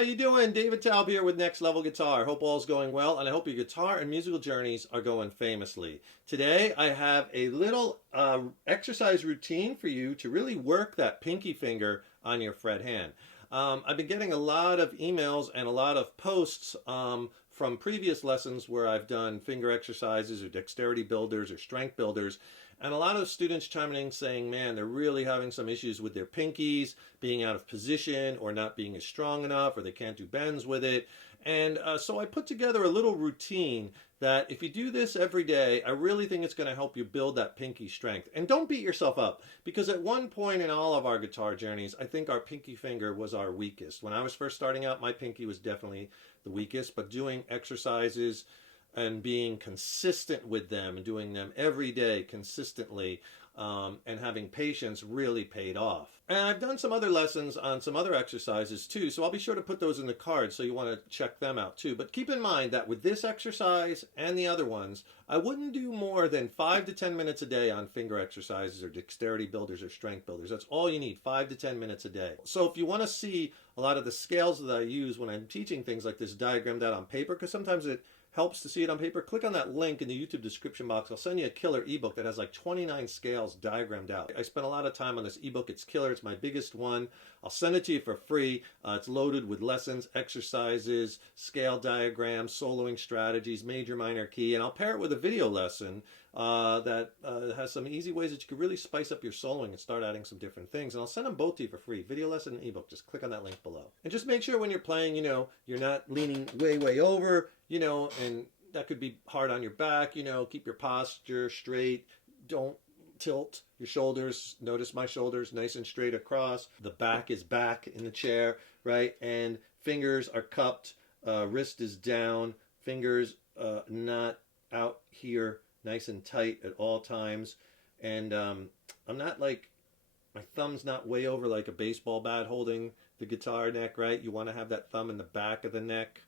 how you doing? David Taub here with Next Level Guitar. Hope all's going well, and I hope your guitar and musical journeys are going famously. Today I have a little exercise routine for you to really work that pinky finger on your fret hand. I've been getting a lot of emails and a lot of posts from previous lessons where I've done finger exercises or dexterity builders or strength builders, and a lot of students chiming in saying, man, they're really having some issues with their pinkies, being out of position or not being as strong enough, or they can't do bends with it. And so I put together a little routine that if you do this every day, I really think it's going to help you build that pinky strength. And don't beat yourself up, because at one point in all of our guitar journeys, I think our pinky finger was our weakest. When I was first starting out, my pinky was definitely the weakest, but doing exercises and being consistent with them and doing them every day consistently and having patience really paid off. And I've done some other lessons on some other exercises too, so I'll be sure to put those in the cards so you want to check them out too. But keep in mind that with this exercise and the other ones, I wouldn't do more than 5 to 10 minutes a day on finger exercises or dexterity builders or strength builders. That's all you need, 5 to 10 minutes a day. So if you want to see a lot of the scales that I use when I'm teaching things like this diagrammed out on paper, because sometimes it helps to see it on paper, click on that link in the YouTube description box. I'll send you a killer ebook that has like 29 scales diagrammed out. I spent a lot of time on this ebook. It's killer. It's my biggest one. I'll send it to you for free. It's loaded with lessons, exercises, scale diagrams, soloing strategies, major, minor key, and I'll pair it with a video lesson that has some easy ways that you can really spice up your soloing and start adding some different things. And I'll send them both to you for free, video lesson and ebook. Just click on that link below. And just make sure when you're playing, you're not leaning way over, and that could be hard on your back. Keep your posture straight. Don't tilt your shoulders. Notice my shoulders nice and straight across. The back is back in the chair, right? And fingers are cupped. Wrist is down. Fingers not out here, nice and tight at all times. And I'm not like, my thumb's not way over like a baseball bat holding the guitar neck, right? You want to have that thumb in the back of the neck,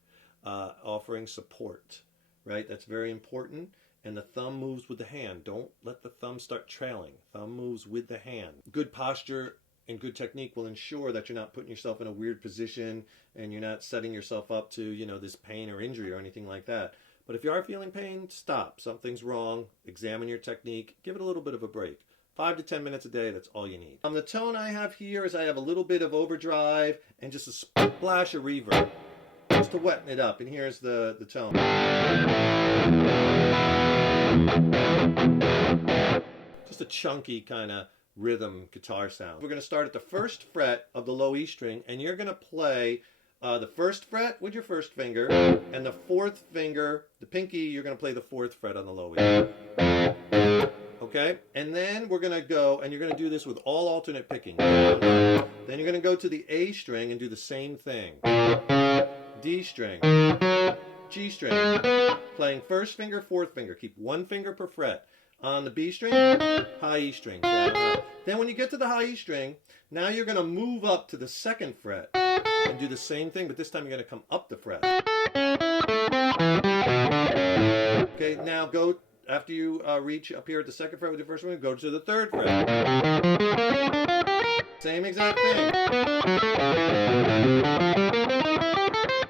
offering support, right? That's very important. And the thumb moves with the hand. Don't let the thumb start trailing. Thumb moves with the hand. Good posture and good technique will ensure that you're not putting yourself in a weird position and you're not setting yourself up to, this pain or injury or anything like that. But if you are feeling pain, stop. Something's wrong. Examine your technique. Give it a little bit of a break. 5 to 10 minutes a day, that's all you need. The tone I have here is I have a little bit of overdrive and just a splash of reverb, just to wetten it up. And here's the tone. Just a chunky kind of rhythm guitar sound. We're going to start at the first fret of the low E string, and you're going to play the first fret with your first finger, and the fourth finger, the pinky, you're going to play the fourth fret on the low E. Okay? And then we're going to go, and you're going to do this with all alternate picking. Then you're going to go to the A string and do the same thing. D string, G string, playing first finger, fourth finger. Keep one finger per fret. On the B string, high E string. Then when you get to the high E string, now you're going to move up to the second fret and do the same thing, but this time you're going to come up the fret. Okay, now go, after you reach up here at the second fret with your first one, go to the third fret. Same exact thing.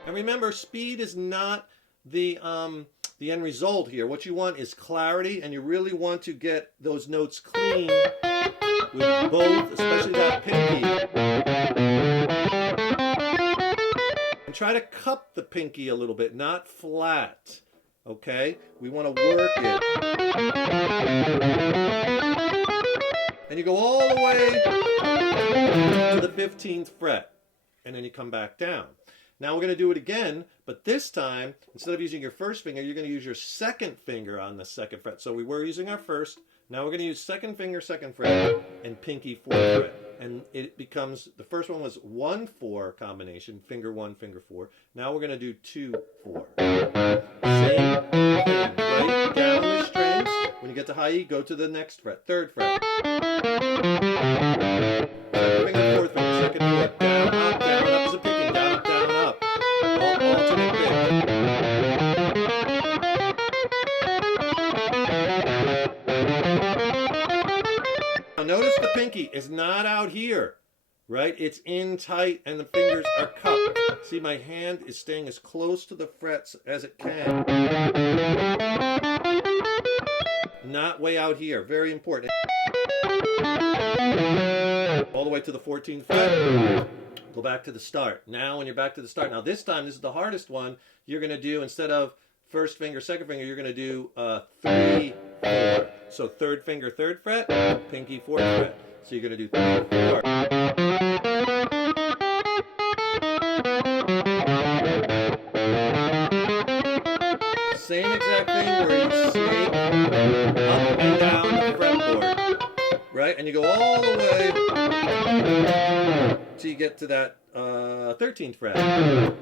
And remember, speed is not the end result here. What you want is clarity, and you really want to get those notes clean with both, especially that pinky. And try to cup the pinky a little bit, not flat. Okay? We want to work it. And you go all the way to the 15th fret. And then you come back down. Now we're going to do it again, but this time, instead of using your first finger, you're going to use your second finger on the second fret. So we were using our first. Now we're going to use second finger, second fret, and pinky, fourth fret. And it becomes, the first one was 1-4 combination, finger 1, finger 4. Now we're going to do 2-4. Same thing, right down the strings. When you get to high E, go to the next fret, third fret. Second finger, fourth finger, second fret. Down, up is a picking, down, up. Alternate pick. Now notice the pinky is not out here. right? It's in tight and the fingers are cupped. See, my hand is staying as close to the frets as it can. Not way out here. Very important. All the way to the 14th fret. Go back to the start. Now when you're back to the start, now this time, this is the hardest one, you're going to do, instead of first finger, second finger, you're going to do 3, 4. So third finger, third fret, pinky, fourth fret. So you're going to do 3, 4. Same exact thing where you snake up and down the fretboard, right? And you go all the way till you get to that 13th fret.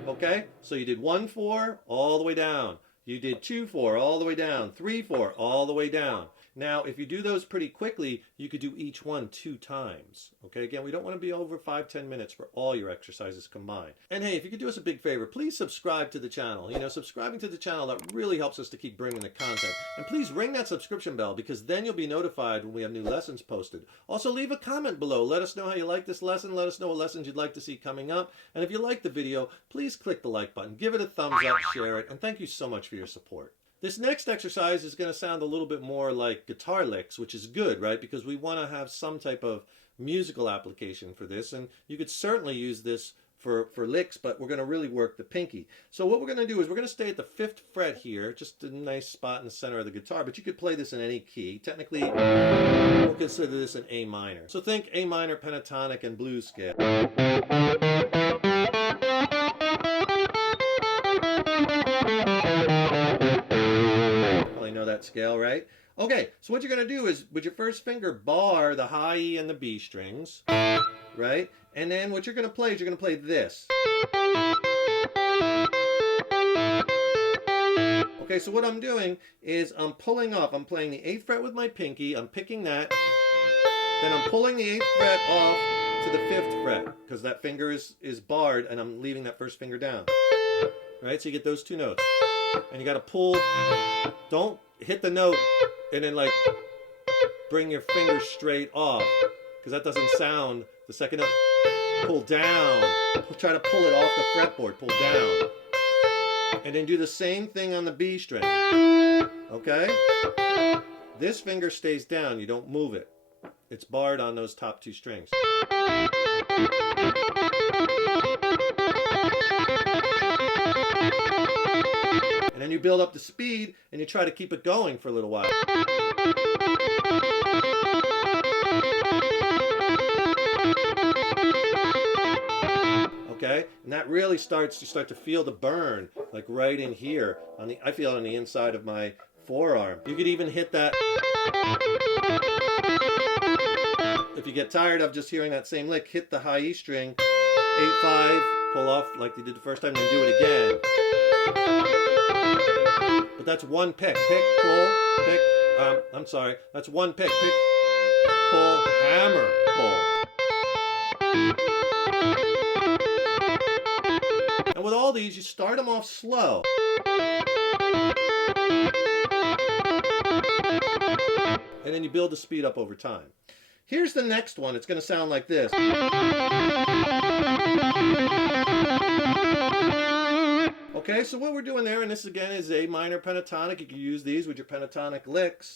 Okay? So you did 1, 4 all the way down. You did 2, 4 all the way down. 3, 4 all the way down. Now, if you do those pretty quickly, you could do each one 2 times. Okay, again, we don't want to be over 5-10 minutes for all your exercises combined. And hey, if you could do us a big favor, please subscribe to the channel. You know, subscribing to the channel, that really helps us to keep bringing the content. And please ring that subscription bell, because then you'll be notified when we have new lessons posted. Also, leave a comment below. Let us know how you like this lesson. Let us know what lessons you'd like to see coming up. And if you like the video, please click the like button, give it a thumbs up, share it, and thank you so much for your support. This next exercise is going to sound a little bit more like guitar licks, which is good, right? Because we want to have some type of musical application for this, and you could certainly use this for licks, but we're going to really work the pinky. So what we're going to do is we're going to stay at the 5th fret here, just a nice spot in the center of the guitar, but you could play this in any key. Technically, we'll consider this an A minor. So think A minor, pentatonic, and blues scale. Know that scale, right? Okay, so what you're going to do is with your first finger bar the high E and the B strings, right? And then what you're going to play is you're going to play this. Okay, so what I'm doing is I'm pulling off. I'm playing the 8th fret with my pinky. I'm picking that. Then I'm pulling the 8th fret off to the 5th fret because that finger is barred and I'm leaving that first finger down. Right? So you get those 2 notes. And you got to pull. Don't hit the note and then like bring your fingers straight off, because that doesn't sound the second note. Pull down. Try to pull it off the fretboard. Pull down. And then do the same thing on the B string. Okay? This finger stays down. You don't move it. It's barred on those top 2 strings. And then you build up the speed and you try to keep it going for a little while. Okay? And that really starts, you start to feel the burn, like right in here. I feel it on the inside of my forearm. You could even hit that. If you get tired of just hearing that same lick, hit the high E string, 8-5, pull off like you did the first time, then do it again. But that's one pick. Pick, pull, pick. I'm sorry. That's one pick. Pick, pull, hammer, pull. And with all these, you start them off slow. And then you build the speed up over time. Here's the next one. It's going to sound like this. Okay, so what we're doing there, and this again is A minor pentatonic. You can use these with your pentatonic licks.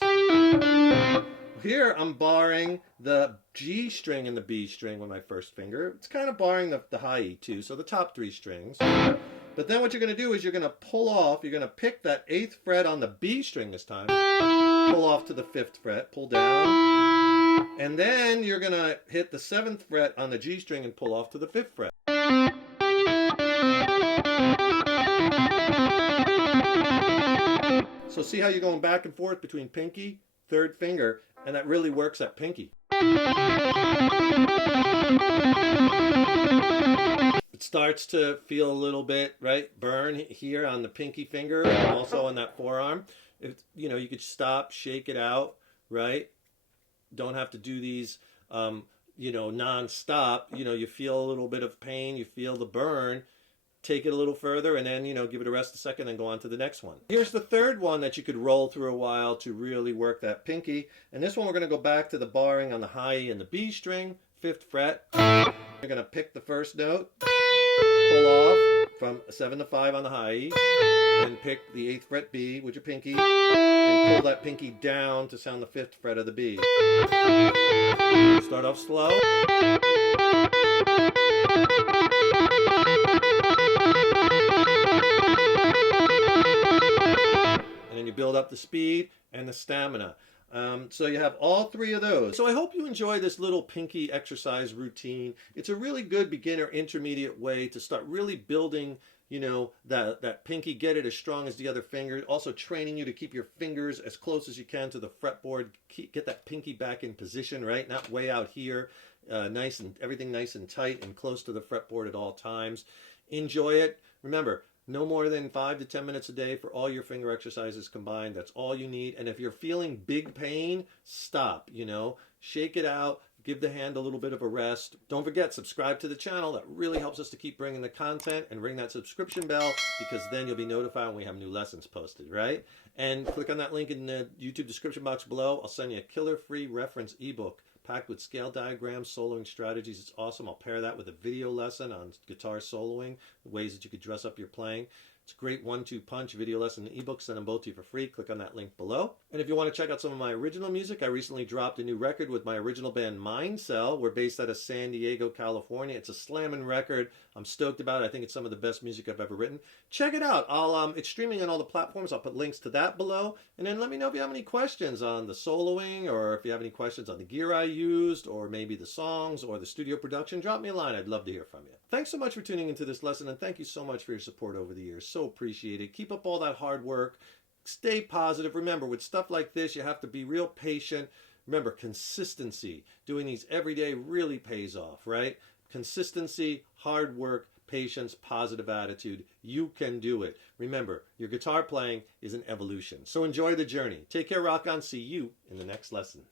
Here I'm barring the G string and the B string with my first finger. It's kind of barring the high E too, so the top 3 strings. But then what you're going to do is you're going to pull off, you're going to pick that 8th fret on the B string this time, pull off to the 5th fret, pull down, and then you're going to hit the 7th fret on the G string and pull off to the 5th fret. So see how you're going back and forth between pinky, 3rd finger, and that really works that pinky. It starts to feel a little bit, right, burn here on the pinky finger and also on that forearm. You know, you could stop, shake it out, right? Don't have to do these, you know, non-stop. You know, you feel a little bit of pain, you feel the burn. Take it a little further and then, you know, give it a rest a second and go on to the next one. Here's the third one that you could roll through a while to really work that pinky. And this one we're going to go back to the barring on the high E and the B string, 5th fret. You're going to pick the first note, pull off from 7 to 5 on the high E, and pick the 8th fret B with your pinky, and pull that pinky down to sound the 5th fret of the B. Start off slow. And then you build up the speed and the stamina. So you have all 3 of those. So I hope you enjoy this little pinky exercise routine. It's a really good beginner intermediate way to start really building, you know, that pinky, get it as strong as the other finger. Also training you to keep your fingers as close as you can to the fretboard. Get that pinky back in position, right? Not way out here. Nice and everything nice and tight and close to the fretboard at all times. Enjoy it. Remember, no more than 5 to 10 minutes a day for all your finger exercises combined. That's all you need. And if you're feeling big pain, stop, you know, shake it out. Give the hand a little bit of a rest. Don't forget, subscribe to the channel. That really helps us to keep bringing the content, and ring that subscription bell, because then you'll be notified when we have new lessons posted, right? And click on that link in the YouTube description box below. I'll send you a killer free reference ebook packed with scale diagrams, soloing strategies. It's awesome. I'll pair that with a video lesson on guitar soloing, the ways that you could dress up your playing. It's a great 1-2 punch video lesson and ebook. Send them both to you for free. Click on that link below. And if you want to check out some of my original music, I recently dropped a new record with my original band Mind Cell. We're based out of San Diego, California. It's a slamming record. I'm stoked about it. I think it's some of the best music I've ever written. Check it out. It's streaming on all the platforms. I'll put links to that below. And then let me know if you have any questions on the soloing, or if you have any questions on the gear I used, or maybe the songs or the studio production. Drop me a line. I'd love to hear from you. Thanks so much for tuning into this lesson, and thank you so much for your support over the years. So appreciate it. Keep up all that hard work. Stay positive. Remember, with stuff like this, you have to be real patient. Remember, consistency. Doing these every day really pays off, right? Consistency, hard work, patience, positive attitude. You can do it. Remember, your guitar playing is an evolution. So enjoy the journey. Take care, rock on. See you in the next lesson.